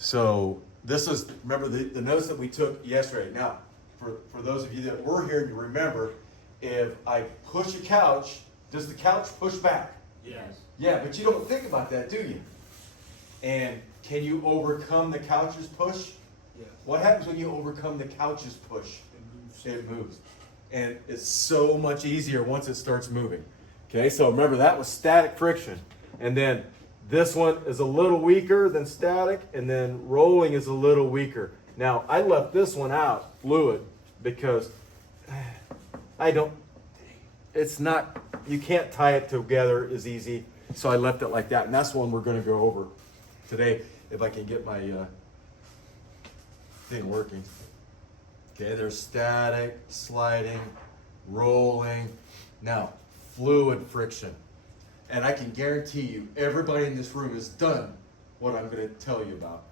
So this is, remember the notes that we took yesterday. Now, for those of you that were here, you remember, if I push a couch, does the couch push back? Yes. Yeah, but you don't think about that, do you? And can you overcome the couch's push? Yes. What happens when you overcome the couch's push? It moves. It moves. And it's so much easier once it starts moving. Okay, so remember that was static friction. And then this one is a little weaker than static, and then rolling is a little weaker. Now, I left this one out, fluid, because it's not, you can't tie it together as easy. So I left it like that. And that's one we're going to go over today, if I can get my thing working. Okay, there's static, sliding, rolling. Now, fluid friction. And I can guarantee you, everybody in this room has done what I'm going to tell you about.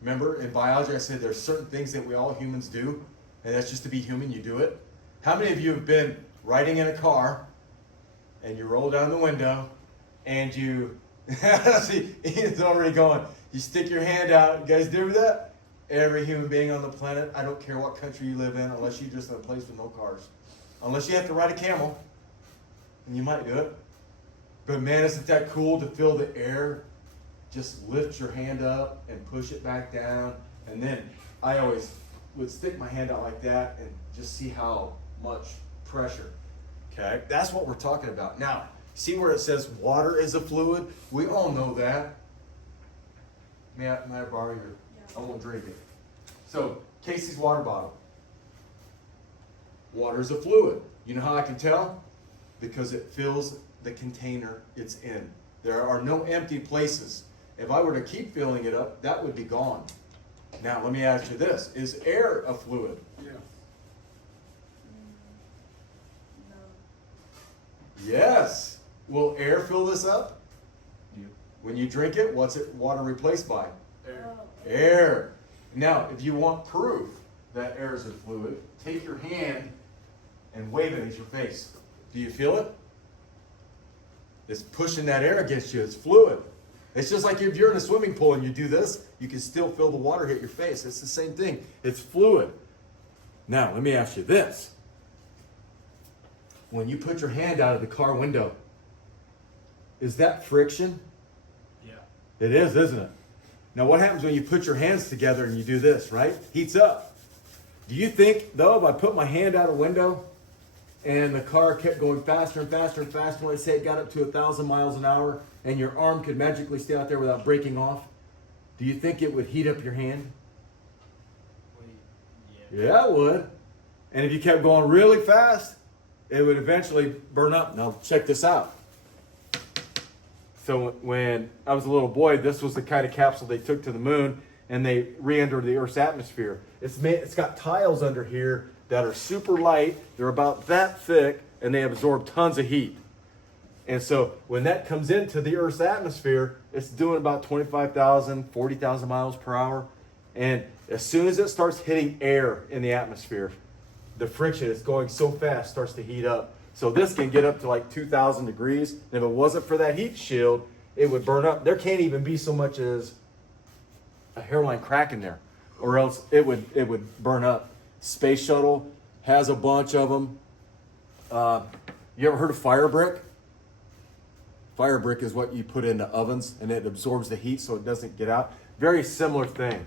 Remember, in biology, I said there's certain things that we all humans do, and that's just to be human, you do it. How many of you have been riding in a car, and you roll down the window, and you, see, Ian's already going, you stick your hand out. You guys do that? Every human being on the planet, I don't care what country you live in, unless you're just in a place with no cars. Unless you have to ride a camel, and you might do it. But man, isn't that cool to feel the air just lift your hand up and push it back down? And then I always would stick my hand out like that and just see how much pressure. Okay, that's what we're talking about. Now, see where it says water is a fluid? We all know that. May I borrow your, I won't drink it. So, Casey's water bottle. Water is a fluid. You know how I can tell? Because it fills the container it's in. There are no empty places. If I were to keep filling it up, that would be gone. Now, let me ask you this. Is air a fluid? Yeah. No. Yes. Will air fill this up? Yeah. When you drink it, what's it water replaced by? Air. Oh. Air. Now, if you want proof that air is a fluid, take your hand and wave it at your face. Do you feel it? It's pushing that air against you. It's fluid. It's just like if you're in a swimming pool and you do this, you can still feel the water hit your face. It's the same thing. It's fluid. Now, let me ask you this. When you put your hand out of the car window, is that friction? Yeah. It is, isn't it? Now, what happens when you put your hands together and you do this, right? Heats up. Do you think, though, if I put my hand out a window and the car kept going faster and faster and faster, let's say it got up to 1,000 miles an hour, and your arm could magically stay out there without breaking off, do you think it would heat up your hand? Wait. Yeah. Yeah, it would. And if you kept going really fast, it would eventually burn up. Now, check this out. So when I was a little boy, this was the kind of capsule they took to the moon, and they re-entered the Earth's atmosphere. It's got tiles under here that are super light. They're about that thick, and they absorb tons of heat. And so when that comes into the Earth's atmosphere, it's doing about 25,000, 40,000 miles per hour. And as soon as it starts hitting air in the atmosphere, the friction is going so fast starts to heat up. So this can get up to like 2,000 degrees. And if it wasn't for that heat shield, it would burn up. There can't even be so much as a hairline crack in there, or else it would burn up. Space shuttle has a bunch of them. You ever heard of fire brick? Fire brick is what you put in the ovens, and it absorbs the heat so it doesn't get out. Very similar thing,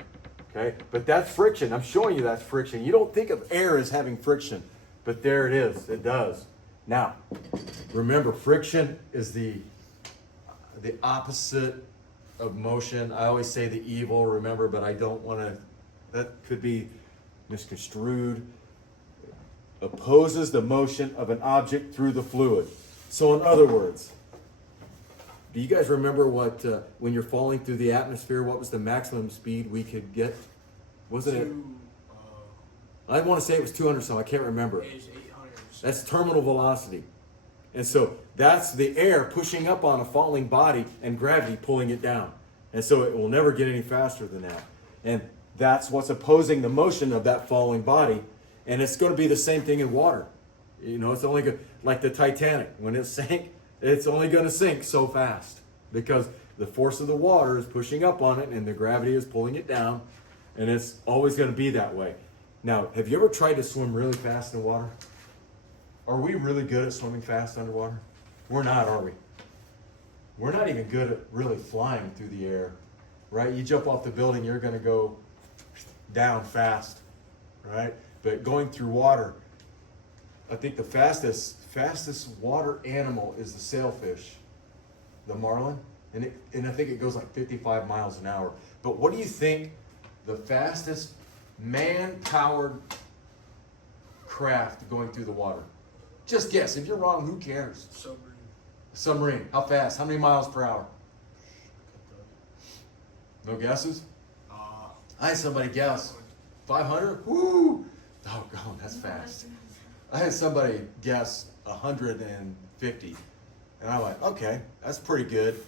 okay? But that's friction. I'm showing you that's friction. You don't think of air as having friction, but there it is. It does. Now, remember, friction is the opposite of motion. I always say the evil, remember, but I don't want to, that could be misconstrued. Opposes the motion of an object through the fluid. So in other words, do you guys remember what, when you're falling through the atmosphere, what was the maximum speed we could get? Wasn't it? I want to say it was 200 something. I can't remember. It is 800. That's terminal velocity. And so that's the air pushing up on a falling body and gravity pulling it down. And so it will never get any faster than that. And that's what's opposing the motion of that falling body. And it's going to be the same thing in water. You know, it's only like the Titanic. When it sank, it's only going to sink so fast because the force of the water is pushing up on it and the gravity is pulling it down, and it's always going to be that way. Now, have you ever tried to swim really fast in water? Are we really good at swimming fast underwater? We're not, are we? We're not even good at really flying through the air, right? You jump off the building, you're going to go down fast, right? But going through water, I think the fastest water animal is the sailfish, the marlin, and I think it goes like 55 miles an hour. But what do you think the fastest man-powered craft going through the water? Just guess. If you're wrong, who cares? Submarine. Submarine. How fast? How many miles per hour? No guesses? I had somebody guess 500. Woo! Oh, God, that's fast. I had somebody guess 150, and I went, okay, that's pretty good.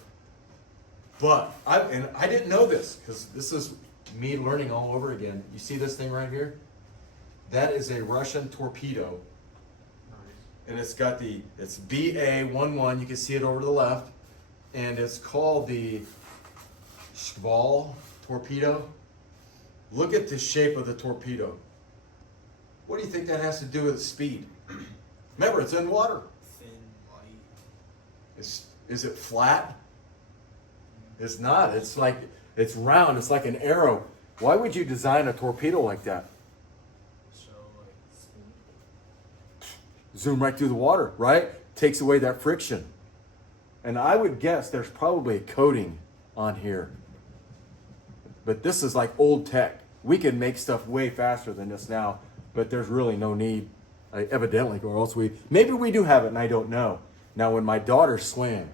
But I didn't know this, because this is me learning all over again. You see this thing right here? That is a Russian torpedo, and it's got it's BA-11. You can see it over to the left, and it's called the Shkval torpedo. Look at the shape of the torpedo. What do you think that has to do with speed? Remember, it's in water. Thin, light. Is it flat? It's not. It's round. It's like an arrow. Why would you design a torpedo like that? So, like, Zoom right through the water, right? Takes away that friction. And I would guess there's probably a coating on here. But this is like old tech. We can make stuff way faster than this now, but there's really no need, evidently, or else maybe we do have it and I don't know. Now, when my daughter swam,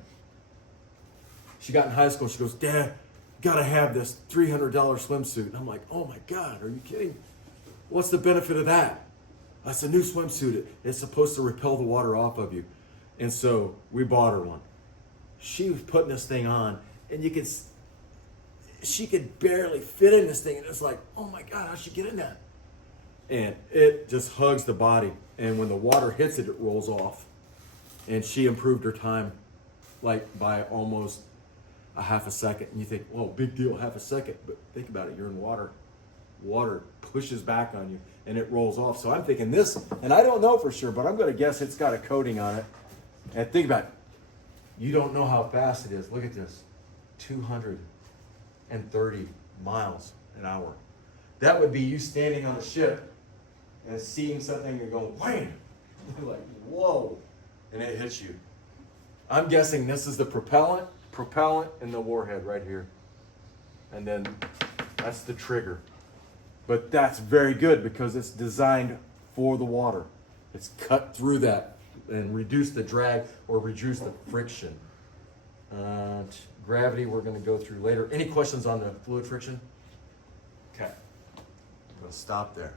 she got in high school, she goes, Dad, gotta have this $300 swimsuit. And I'm like, oh my God, are you kidding? What's the benefit of that? That's a new swimsuit. It's supposed to repel the water off of you. And so we bought her one. She was putting this thing on, and she could barely fit in this thing. And it's like, oh my God, how'd she get in that? And it just hugs the body. And when the water hits it, it rolls off. And she improved her time like by almost a half a second. And you think, well, big deal, half a second. But think about it, you're in water. Water pushes back on you and it rolls off. So I'm thinking this, and I don't know for sure, but I'm going to guess it's got a coating on it. And think about it. You don't know how fast it is. Look at this. 230 miles an hour. That would be you standing on a ship and seeing something and going, wham! You're like, whoa! And it hits you. I'm guessing this is the propellant, and the warhead right here. And then that's the trigger. But that's very good because it's designed for the water. It's cut through that and reduce the drag or reduce the friction. Gravity we're going to go through later. Any questions on the fluid friction? Okay. I'm going to stop there.